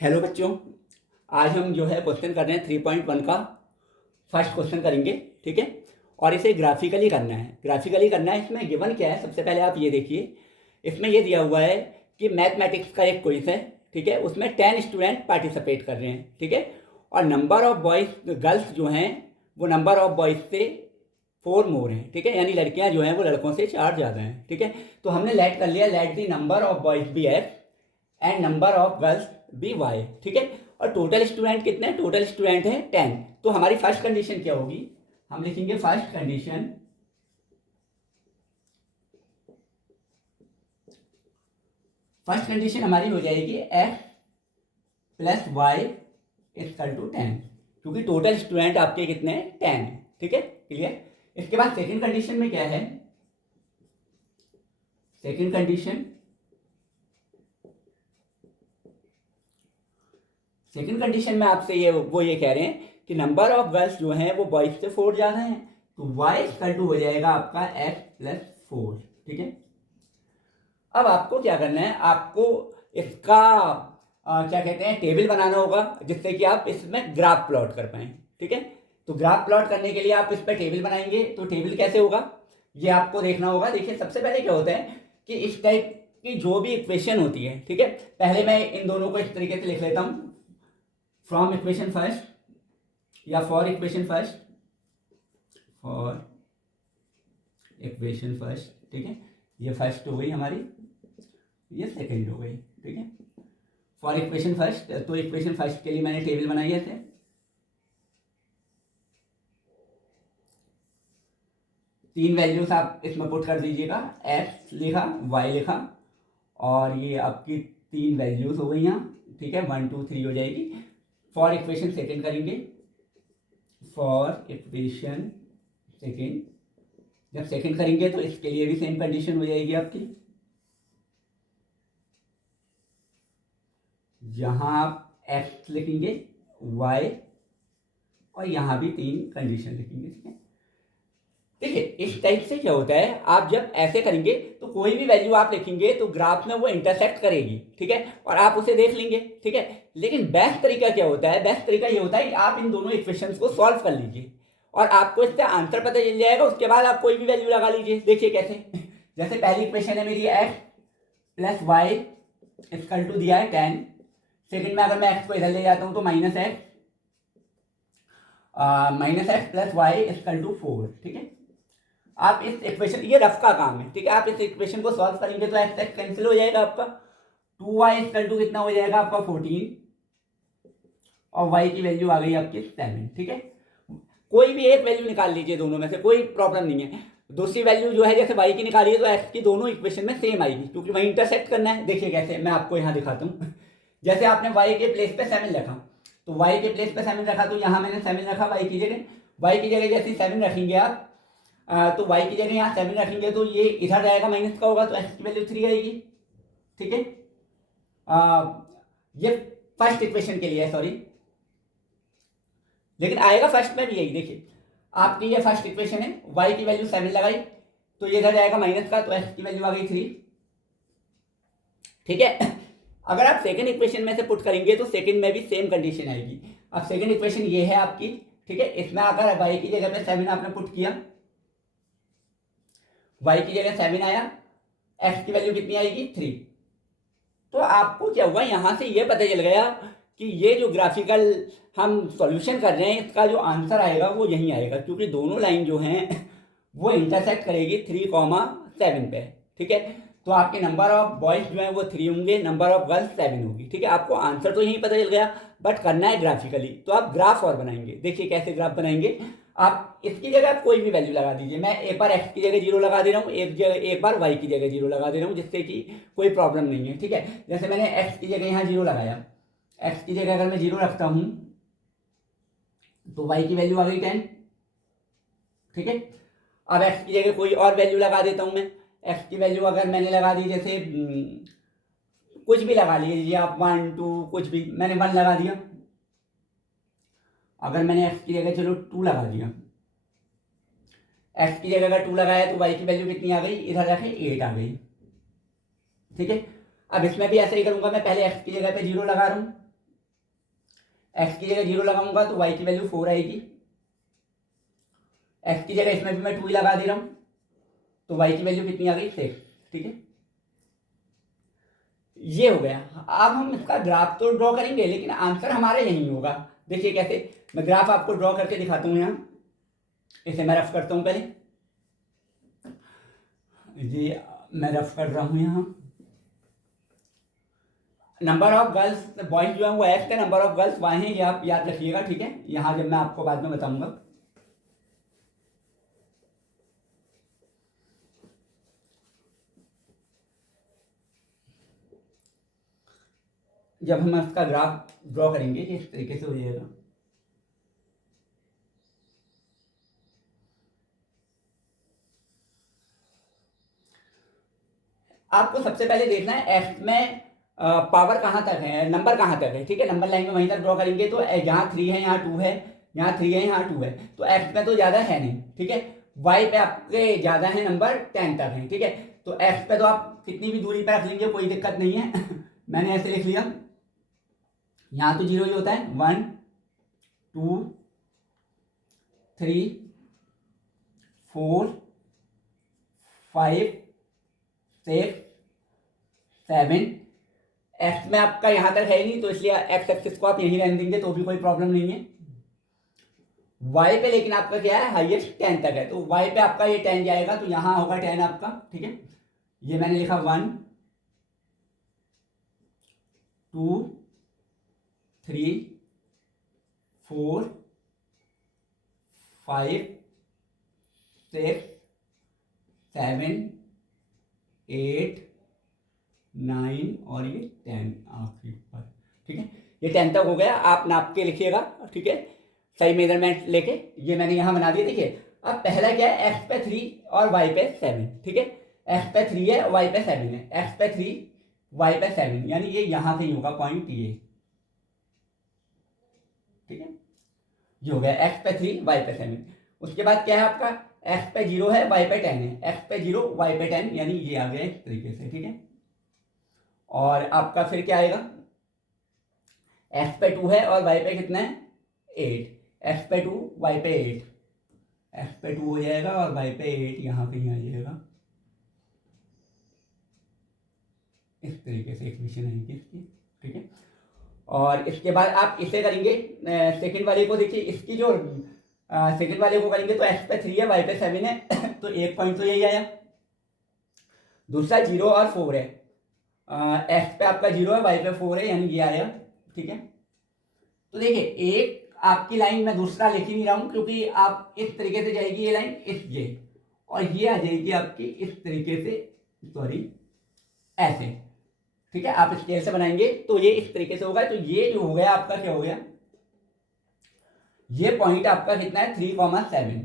Hello बच्चों, आज हम जो है क्वेश्चन कर रहे हैं 3.1 का फर्स्ट क्वेश्चन करेंगे। ठीक है, और इसे ग्राफिकली करना है। इसमें गिवन क्या है, सबसे पहले आप ये देखिए। इसमें ये दिया हुआ है कि मैथमेटिक्स का एक क्विज है। ठीक है, उसमें 10 स्टूडेंट पार्टिसिपेट कर रहे हैं। ठीक है, और नंबर ऑफ बॉयज़ गर्ल्स जो हैं वो नंबर ऑफ बॉयज़ से 4 मोर हैं। ठीक है, यानी लड़कियां जो हैं वो लड़कों से 4 ज़्यादा हैं। ठीक है, तो हमने लेट कर लिया, let the number of boys be x and number of girls be y. ठीक है, और टोटल स्टूडेंट कितने हैं? टोटल स्टूडेंट है 10। तो हमारी फर्स्ट कंडीशन क्या होगी? हम लिखेंगे फर्स्ट कंडीशन हमारी हो जाएगी x plus y equal to 10, क्योंकि टोटल स्टूडेंट आपके कितने हैं? 10 है। ठीक है, क्लियर। इसके बाद सेकंड कंडीशन में क्या है? सेकंड कंडीशन में आपसे ये कह रहे हैं कि नंबर ऑफ गर्ल्स जो हैं वो बॉयज से 4 ज़्यादा हैं, तो y इक्वल टू हो जाएगा आपका x प्लस 4। ठीक है, अब आपको क्या करना है? आपको इसका क्या कहते हैं, टेबल बनाना होगा, जिससे कि आप इसमें ग्राफ प्लॉट कर पाएँ। ठीक है, तो ग्राफ प्लॉट करने के लिए आप इस पर टेबल बनाएंगे। तो टेबल कैसे होगा ये आपको देखना होगा। देखिए, सबसे पहले क्या होता है कि इस टाइप की जो भी इक्वेशन होती है, ठीक है, पहले मैं इन दोनों को इस तरीके से लिख लेता हूँ, फ्रॉम इक्वेशन फर्स्ट या फॉर इक्वेशन फर्स्ट, ठीक है, ये फर्स्ट हो गई हमारी, ये सेकंड हो गई। ठीक है, फॉर इक्वेशन फर्स्ट, तो इक्वेशन फर्स्ट के लिए मैंने टेबल बनाई है। 3 वैल्यूज आप इसमें पुट कर दीजिएगा, एक्स लिखा, वाई लिखा, और ये आपकी 3 वैल्यूज हो गई यहाँ। ठीक है, 1 2 3 हो जाएगी। फॉर इक्वेशन सेकंड करेंगे, फॉर इक्वेशन सेकंड, जब सेकंड करेंगे तो इसके लिए भी सेम कंडीशन हो जाएगी आपकी। यहां आप एक्स लिखेंगे, वाई, और यहां भी 3 कंडीशन लिखेंगे। ठीक है, देखिए इस टाइप से क्या होता है, आप जब ऐसे करेंगे तो कोई भी वैल्यू आप लिखेंगे तो ग्राफ में वो इंटरसेक्ट करेगी। ठीक है, और आप उसे देख लेंगे। ठीक है, लेकिन बेस्ट तरीका क्या होता है? बेस्ट तरीका ये होता है कि आप इन दोनों इक्वेशंस को सॉल्व कर लीजिए और आपको इससे आंसर पता चल जाएगा। उसके बाद आप कोई भी वैल्यू लगा लीजिए। देखिए कैसे, जैसे पहली इक्वेशन है मेरी x plus y equal to दिया है 10। सेकेंड में अगर मैं एक्स को इधर ले जाता हूँ तो minus x plus y equal to 4। ठीक है, आप इस इक्वेशन, ये रफ का काम है। ठीक है, आप इस इक्वेशन को सॉल्व करेंगे तो एक्स एक्स कैंसिल हो जाएगा आपका। 2y इक्वल टू कितना हो जाएगा आपका? 14, और y की वैल्यू आ गई आपकी 7। ठीक है, कोई भी एक वैल्यू निकाल लीजिए, दोनों में से कोई प्रॉब्लम नहीं है। दूसरी वैल्यू जो है जैसे y की निकालिए तो x की दोनों इक्वेशन में सेम आएगी, क्योंकि वही इंटरसेक्ट करना है। देखिए कैसे, मैं आपको यहाँ दिखाता हूँ। जैसे आपने y के प्लेस पे 7 रखा, तो y के प्लेस पे 7 रखा, तो यहाँ मैंने 7 रखा y की जगह। y की जगह जैसे 7 रखेंगे आप, तो y की जगह यहाँ 7 रखेंगे तो ये इधर जाएगा, माइनस का होगा, तो x की वैल्यू 3 आएगी। ठीक है, ये फर्स्ट इक्वेशन के लिए है, सॉरी, लेकिन आएगा फर्स्ट में भी यही। देखिए आपकी ये फर्स्ट इक्वेशन है, y की वैल्यू 7 लगाई तो ये इधर जाएगा माइनस का, तो x की वैल्यू आ गई 3। ठीक है, अगर आप सेकंड इक्वेशन में से पुट करेंगे तो सेकंड में भी सेम कंडीशन आएगी। अब सेकंड इक्वेशन ये है आपकी। ठीक है, इसमें अगर y की जगह पे 7 आपने पुट किया, y की जगह 7 आया, x की वैल्यू कितनी आएगी? 3। तो आपको क्या हुआ, यहां से ये पता चल गया कि ये जो ग्राफिकल हम सॉल्यूशन कर रहे हैं इसका जो आंसर आएगा वो यही आएगा, क्योंकि दोनों लाइन जो हैं वो इंटरसेक्ट करेगी 3,7 पे। ठीक है, तो आपके नंबर ऑफ बॉयज जो है वो 3 होंगे, नंबर ऑफ गर्ल्स 7 होगी। ठीक है, आपको आंसर तो यही पता चल गया, बट करना है ग्राफिकली। तो आप ग्राफ और बनाएंगे। देखिए कैसे ग्राफ बनाएंगे, आप इसकी जगह आप कोई भी वैल्यू लगा दीजिए। मैं एक बार x की जगह 0 लगा दे रहा हूँ, एक बार y की जगह 0 लगा दे रहा हूँ, जिससे कि कोई प्रॉब्लम नहीं है। ठीक है, जैसे मैंने x की जगह यहाँ 0 लगाया, x की जगह अगर मैं 0 रखता हूँ तो y की वैल्यू आ गई 10। ठीक है, अब x की जगह कोई और वैल्यू लगा देता हूँ मैं। x की वैल्यू अगर मैंने लगा दी, जैसे कुछ भी लगा लीजिए आप, 1 2 कुछ भी, मैंने 1 लगा दिया। अगर मैंने x की जगह चलो 2 लगा दिया, x की जगह अगर 2 लगाया तो y की वैल्यू कितनी आ गई? इधर जाके 8 आ गई। ठीक है, अब इसमें भी ऐसे ही करूंगा, मैं पहले x की जगह पे 0 लगा रहा हूँ, एक्स की जगह 0 लगाऊंगा तो वाई की वैल्यू 4 आएगी। एक्स की जगह इसमें भी मैं 2 ही लगा दे रहा हूँ तो वाई की वैल्यू कितनी आ गई 6। ठीक है, ये हो गया। अब हम इसका ग्राफ तो ड्रॉ करेंगे लेकिन आंसर हमारा यही होगा। देखिए कैसे, मैं ग्राफ आपको ड्रॉ करके दिखाता हूँ। यहाँ इसे मैं रफ करता हूँ पहले, ये मैं रफ कर रहा हूँ। यहाँ नंबर ऑफ गर्ल्स बॉयज जो है वो एक्स है, नंबर ऑफ गर्ल्स वाई हैं, ये आप याद रखिएगा। ठीक है, यहाँ जब मैं आपको बाद में बताऊंगा। जब हम इसका ग्राफ ड्रॉ करेंगे इस तरीके से हो जाएगा। आपको सबसे पहले देखना है एक्स में पावर कहाँ तक है, नंबर कहाँ तक है। ठीक है, नंबर लाइन में वहीं तक ड्रॉ करेंगे तो यहाँ 3 है, यहाँ 2 है, यहाँ 3 है, यहाँ 2 है, तो एक्स में तो ज़्यादा है नहीं। ठीक है, वाई पे आपके ज़्यादा है, नंबर 10 तक है। ठीक है, तो एक्स पे तो आप कितनी भी दूरी पर रख लीजिए, कोई दिक्कत नहीं है। मैंने ऐसे लिख लिया, यहाँ तो 0 ही होता है। 1 2 3 4 5 6 7। एक्स में आपका यहाँ तक है ही नहीं तो इसलिए एक्स एक्सिस को आप यहीं रहने देंगे तो भी कोई प्रॉब्लम नहीं है। वाई पे लेकिन आपका क्या है, हाईएस्ट 10 तक है, तो वाई पे आपका ये 10 जाएगा तो यहाँ होगा 10 आपका। ठीक है, ये मैंने लिखा 1 2 3 4 5 6 7 8 9 और ये 10 आखिरी पर। ठीक है, ये 10 तक हो गया, आप नाप के लिखिएगा। ठीक है, सही मेजरमेंट लेके ये मैंने यहाँ बना दिया। देखिए अब पहला क्या है, एक्स पे 3 और वाई पे 7। ठीक है, एक्स पे 3 है, वाई पे 7 है, एक्स पे 3 वाई पे 7, यानी ये यहाँ से ही होगा पॉइंट ये। ठीक है, ये हो गया एक्स पे 3 वाई पे 7। उसके बाद क्या है आपका, एक्स पे 0 है, वाई पे 10 है, एक्स पे 0 वाई पे 10, यानी ये आ गया इस तरीके से। ठीक है, और आपका फिर क्या आएगा, एक्स पे 2 है और वाई पे कितना है 8, एक्स पे 2 वाई पे 8, एक्स पे 2 हो जाएगा और वाई पे 8 यहाँ पे ही आ जाएगा। इस तरीके से इक्वेशन आएगी इसकी। ठीक है, और इसके बाद आप इसे करेंगे सेकंड वाले को। देखिए इसकी जो सेकंड वाले को करेंगे तो एक्स पे 3 है, वाई पे 7 है, तो एक पॉइंट तो यही आया। दूसरा 0 और 4 है, एक्स पे आपका 0 है, वाई पे 4 है, यानी ये आया। ठीक है, तो देखिए एक आपकी लाइन मैं दूसरा लिख ही नहीं रहा हूँ क्योंकि आप इस तरीके से जाएगी ये लाइन इस ये, और ये आ जाएगी आपकी इस तरीके से, सॉरी ऐसे। ठीक है, आप स्केल से बनाएंगे तो ये इस तरीके से होगा। तो ये जो हो गया आपका क्या हो गया, ये पॉइंट आपका कितना है 3,7,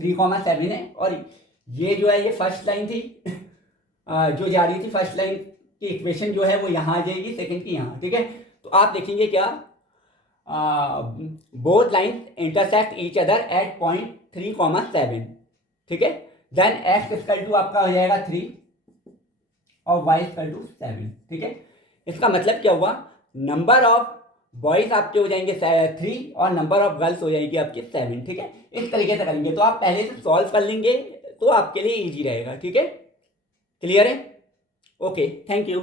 3,7 है, और ये जो है ये फर्स्ट लाइन थी जो जा रही थी, फर्स्ट लाइन की इक्वेशन जो है वो यहाँ आ जाएगी, सेकंड की यहाँ। ठीक है, तो आप देखेंगे क्या, both lines intersect each other at point 3,7। ठीक है, देन एक्स इक्वल टू आपका हो जाएगा 3 और वाई इक्वल टू 7। ठीक है, इसका मतलब क्या हुआ, नंबर ऑफ बॉयज आपके हो जाएंगे 3 और नंबर ऑफ गर्ल्स हो जाएगी आपके 7। ठीक है, इस तरीके से करेंगे तो आप पहले से सॉल्व कर लेंगे तो आपके लिए इजी रहेगा। ठीक है, क्लियर है? Okay, thank you.